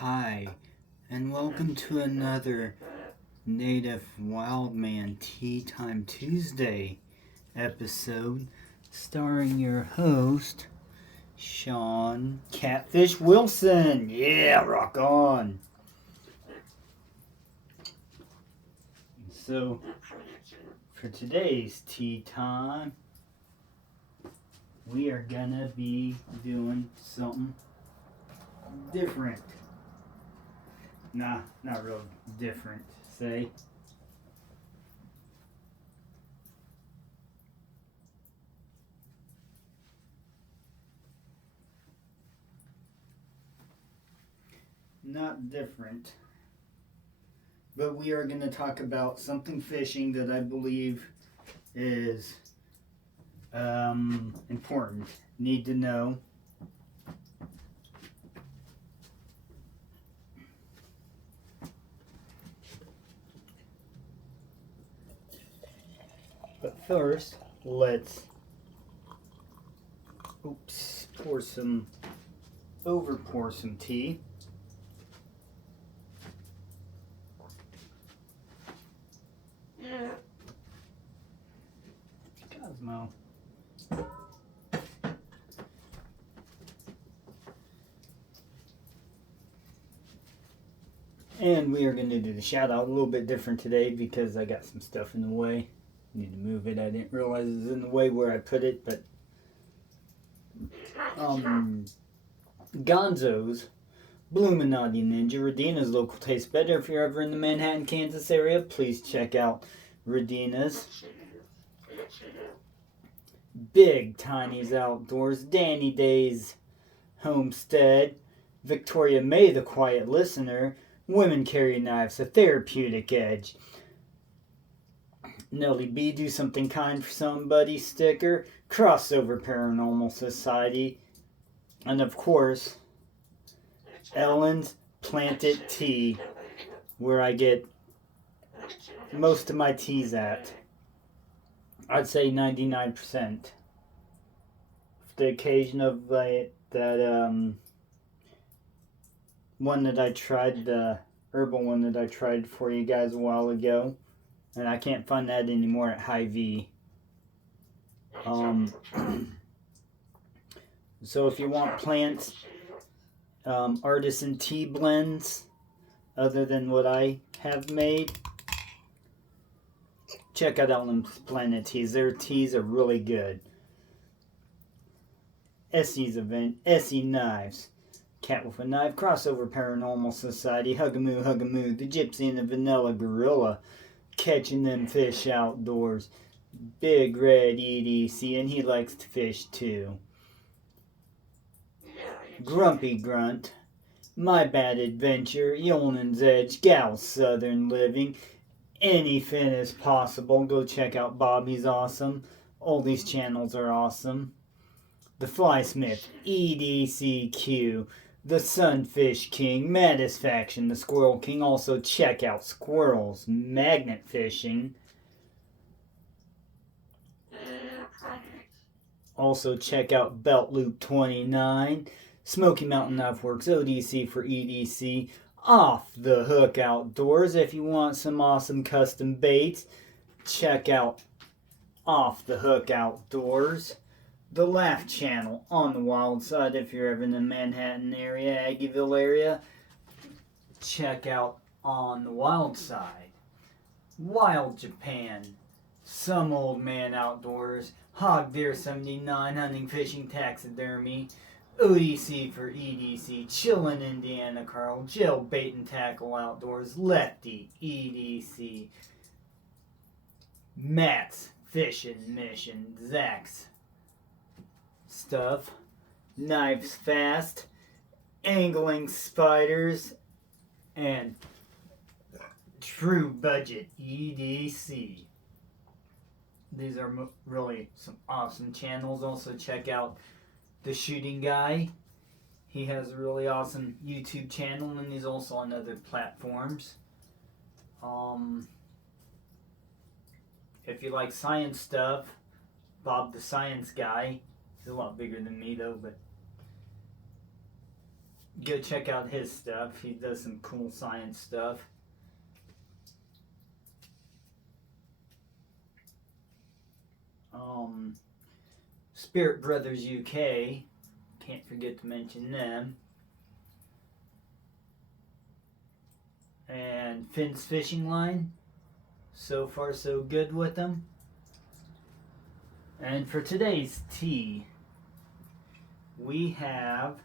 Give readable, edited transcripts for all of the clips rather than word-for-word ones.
Hi, and welcome to another Native Wildman Tea Time Tuesday episode starring your host, Sean Catfish Wilson. Yeah, rock on. So, for today's tea time, we are gonna be doing something different. Nah, not real different, say. Not different. But we are going to talk about something fishing that I believe is important. Need to know. But first, let's pour some tea. Cosmo. And we are going to do the shout out a little bit different today because I got some stuff in the way. Need to move it. I didn't realize it was in the way where I put it, but Gonzo's Bluminati Ninja Radina's local taste better. If you're ever in the Manhattan, Kansas area, please check out Radina's. Big Tiny's Outdoors, Danny Day's Homestead, Victoria May the Quiet Listener, Women Carry Knives, A Therapeutic Edge, Nellie B, Do Something Kind for Somebody sticker, Crossover Paranormal Society, and of course, Ellen's Planted Tea, where I get most of my teas at. I'd say 99%. The occasion of that one that I tried, the herbal one that I tried for you guys a while ago, and I can't find that anymore at Hy-Vee. So if you want plants, artisan tea blends, other than what I have made, check out Ellen's Planet Teas. Their teas are really good. Essie's Event, Essie Knives, Cat with a Knife, Crossover Paranormal Society, Hug-a-Moo, The Gypsy and the Vanilla Gorilla, Catching Them Fish Outdoors, Big Red EDC, and he likes to fish too. Grumpy Grunt, My Bad Adventure, Yonan's Edge, Gal's Southern Living, Anything is Possible. Go check out Bob, he's awesome. All these channels are awesome. The Flysmith, EDCQ, The Sunfish King, Matisfaction, The Squirrel King. Also check out Squirrels Magnet Fishing. Also check out Belt Loop 29, Smoky Mountain Knife Works, ODC for EDC, Off the Hook Outdoors. If you want some awesome custom baits, check out Off the Hook Outdoors. The Laugh Channel on the Wild Side. If you're ever in the Manhattan area, Aggieville area, check out On the Wild Side. Wild Japan, Some Old Man Outdoors, Hog Deer 79, Hunting, Fishing, Taxidermy, ODC for EDC, Chillin' Indiana Carl, Jill Bait and Tackle Outdoors, Lefty, EDC, Matt's Fishing Mission, Zach's Stuff, Knives Fast, angling spiders, and True Budget EDC. These are really some awesome channels. Also check out The Shooting Guy. He has a really awesome YouTube channel, and he's also on other platforms. If you like science stuff, Bob the Science Guy. He's a lot bigger than me though, but go check out his stuff. He does some cool science stuff. Spirit Brothers UK, can't forget to mention them. And Finn's Fishing Line, so far so good with them. And for today's tea, we have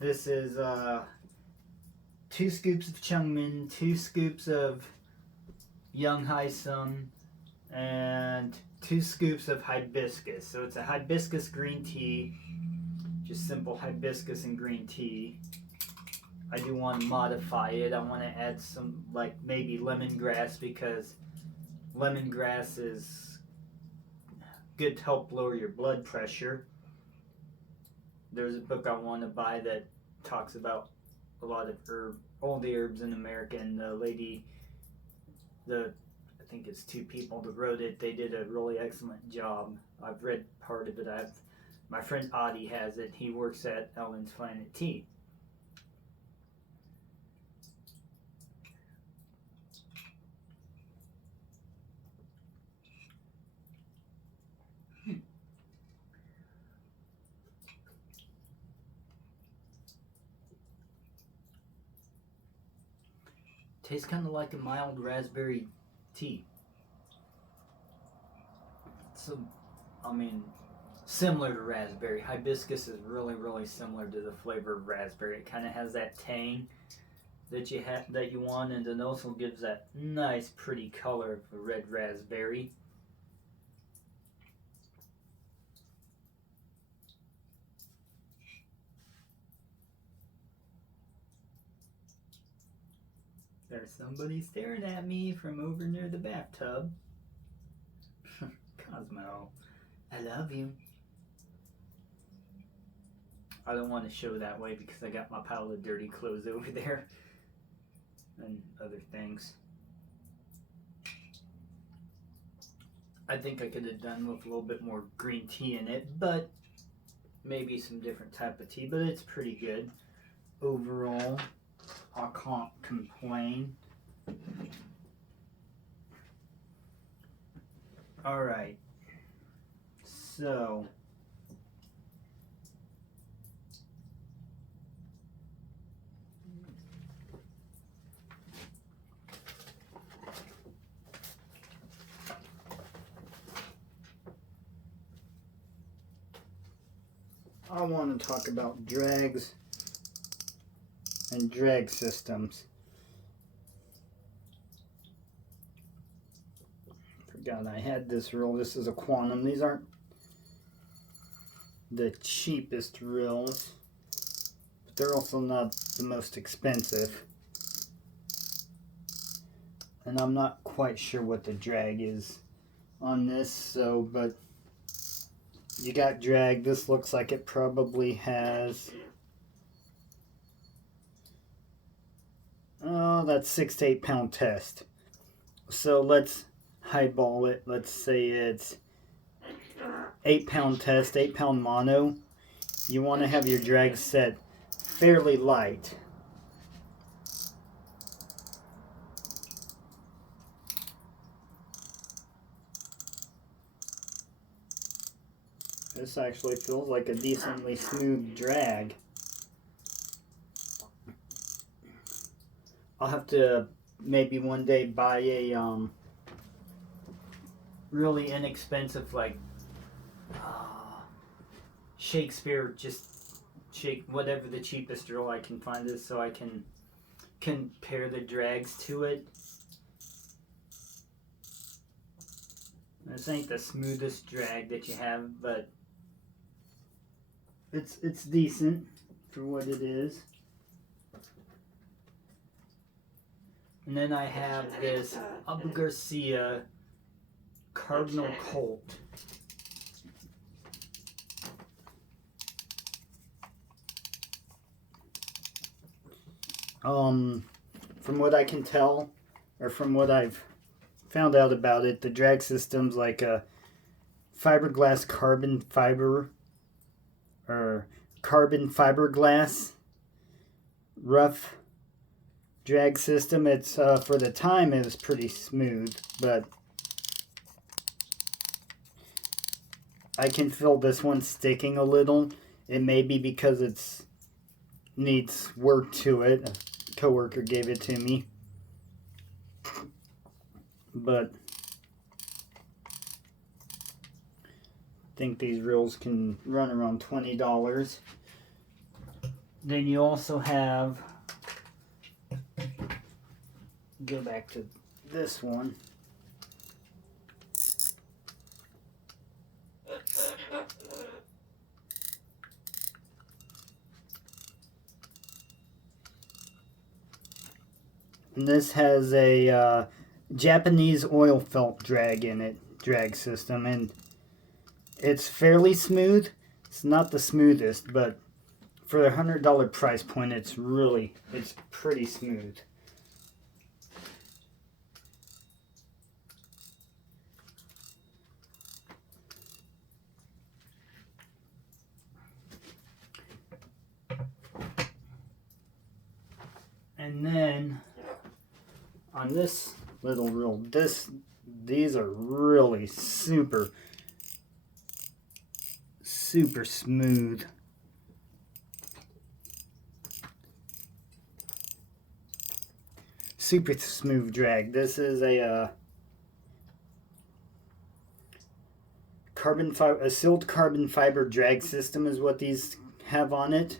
this is 2 scoops of Chungmin, 2 scoops of Young Hai Sung, and 2 scoops of hibiscus. So it's a hibiscus green tea, just simple hibiscus and green tea. I do want to modify it. I want to add some, like maybe lemongrass, because lemongrass is good to help lower your blood pressure. There's a book I want to buy that talks about a lot of all the herbs in America, and the lady, I think it's 2 people that wrote it, they did a really excellent job. I've read part of it. My friend Adi has it. He works at Ellen's Planet Tea. Tastes kind of like a mild raspberry tea. So, similar to raspberry. Hibiscus is really, really similar to the flavor of raspberry. It kind of has that tang that you want, and it also gives that nice, pretty color of a red raspberry. There's somebody staring at me from over near the bathtub. Cosmo, I love you. I don't want to show that way because I got my pile of dirty clothes over there and other things. I think I could have done with a little bit more green tea in it, but maybe some different type of tea, but it's pretty good. Overall, I can't complain. Alright, so I want to talk about drags and drag systems. Forgot I had this reel. This is a Quantum. These aren't the cheapest reels, but they're also not the most expensive. And I'm not quite sure what the drag is on this, so, but you got drag. This looks like it probably has, oh, that's 6 to 8 pound test. So let's highball it. Let's say it's 8 pound test, 8 pound mono. You want to have your drag set fairly light. This actually feels like a decently smooth drag. I'll have to maybe one day buy a really inexpensive, like Shakespeare, just shake whatever the cheapest reel I can find is, so I can compare the drags to it. This ain't the smoothest drag that you have, but it's decent for what it is. And then I have this Abu Garcia Cardinal Colt. From what I can tell, or from what I've found out about it, the drag system's like a fiberglass carbon fiber, or carbon fiberglass rough drag system. It's for the time it was pretty smooth, but I can feel this one sticking a little. It may be because it's needs work to it. A coworker gave it to me, but I think these reels can run around $20. Then you also have, go back to this one. And this has a Japanese oil felt drag in it, drag system, and it's fairly smooth. It's not the smoothest, but for a $100 price point, it's pretty smooth. And then on this little reel, these are really super smooth. Super smooth drag. This is a sealed carbon fiber drag system is what these have on it.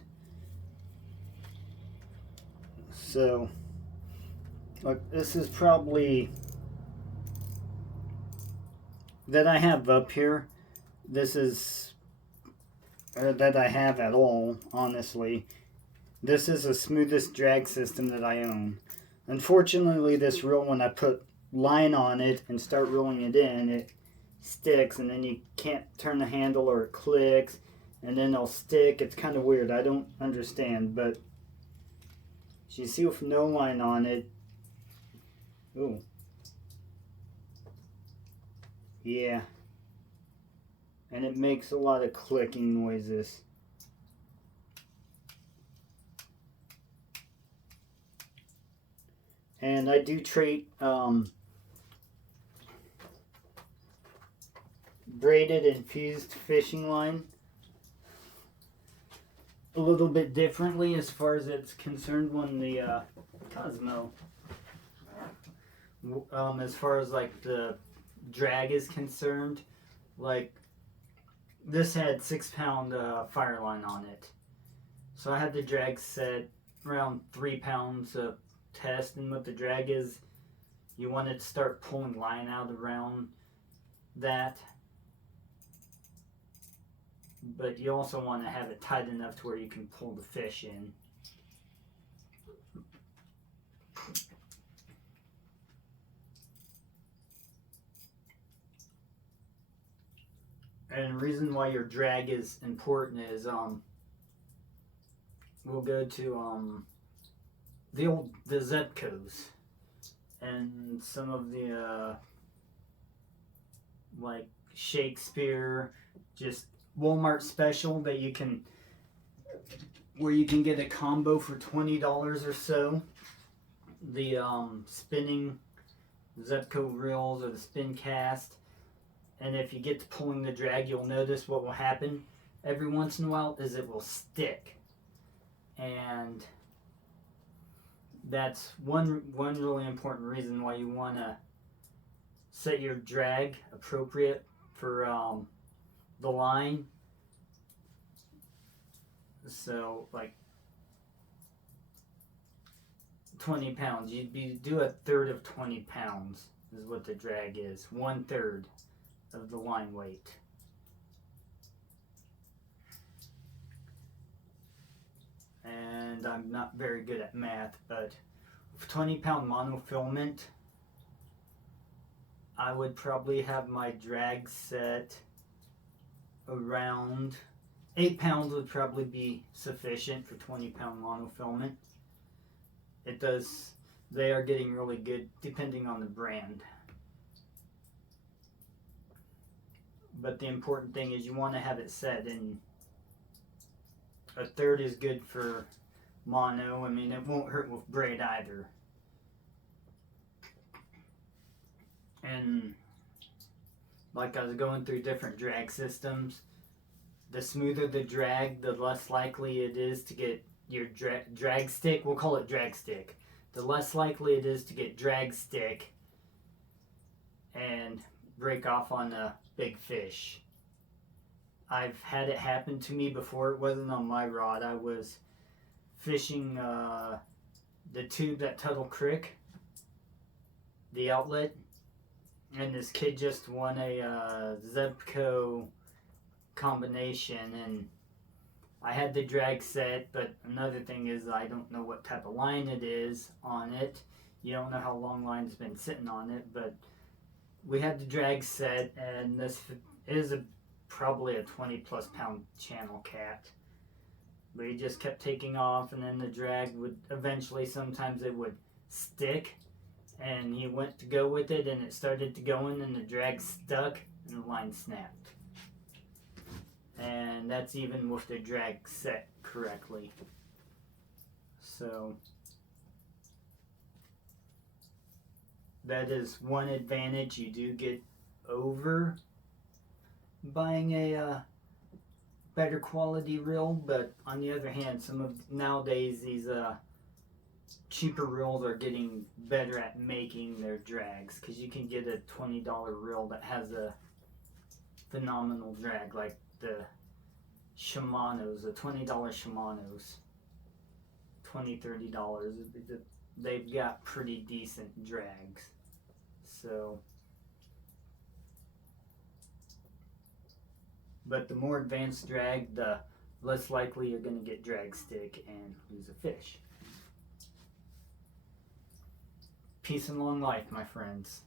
So, look, this is probably that I have up here. This is that I have at all, honestly. This is the smoothest drag system that I own. Unfortunately, this reel, when I put line on it and start rolling it in, it sticks, and then you can't turn the handle or it clicks, and then it'll stick. It's kind of weird. I don't understand, but you see with no line on it. Ooh. Yeah. And it makes a lot of clicking noises. And I do treat braided and fused fishing line a little bit differently as far as it's concerned when the Cosmo, as far as like the drag is concerned. Like this had 6-pound fire line on it, so I had the drag set around 3 pounds of test. And what the drag is, you want to start pulling line out around that, but you also want to have it tight enough to where you can pull the fish in. And the reason why your drag is important is we'll go to the Zetcos and some of the like Shakespeare, just Walmart special that you can, where you can get a combo for $20 or so. The spinning Zetco reels or the spin cast. And if you get to pulling the drag, you'll notice what will happen every once in a while is it will stick. And that's one really important reason why you want to set your drag appropriate for the line. So like 20 pounds, you'd do a third of 20 pounds is what the drag is. 1/3 of the line weight. And I'm not very good at math, but with 20-pound monofilament, I would probably have my drag set around 8 pounds would probably be sufficient for 20-pound monofilament. They are getting really good depending on the brand. But the important thing is you want to have it set in a third is good for mono. I mean, it won't hurt with braid either. And like I was going through different drag systems, the smoother the drag, the less likely it is to get your drag stick. We'll call it drag stick. The less likely it is to get drag stick and break off on a big fish. I've had it happen to me before. It wasn't on my rod. I was fishing the tube at Tuttle Creek, the outlet, and this kid just won a Zebco combination, and I had the drag set, but another thing is I don't know what type of line it is on it. You don't know how long line's been sitting on it, but we had the drag set, and this is probably a 20+ pound channel cat. But he just kept taking off, and then the drag would eventually, sometimes it would stick, and he went to go with it, and it started to go in, and the drag stuck, and the line snapped. And that's even with the drag set correctly. So that is one advantage you do get over buying a better quality reel. But on the other hand, nowadays these cheaper reels are getting better at making their drags, because you can get a $20 reel that has a phenomenal drag, like the Shimano's, the $20 Shimano's, $20-$30. They've got pretty decent drags. So, but the more advanced drag, the less likely you're going to get drag stick and lose a fish. Peace and long life, my friends.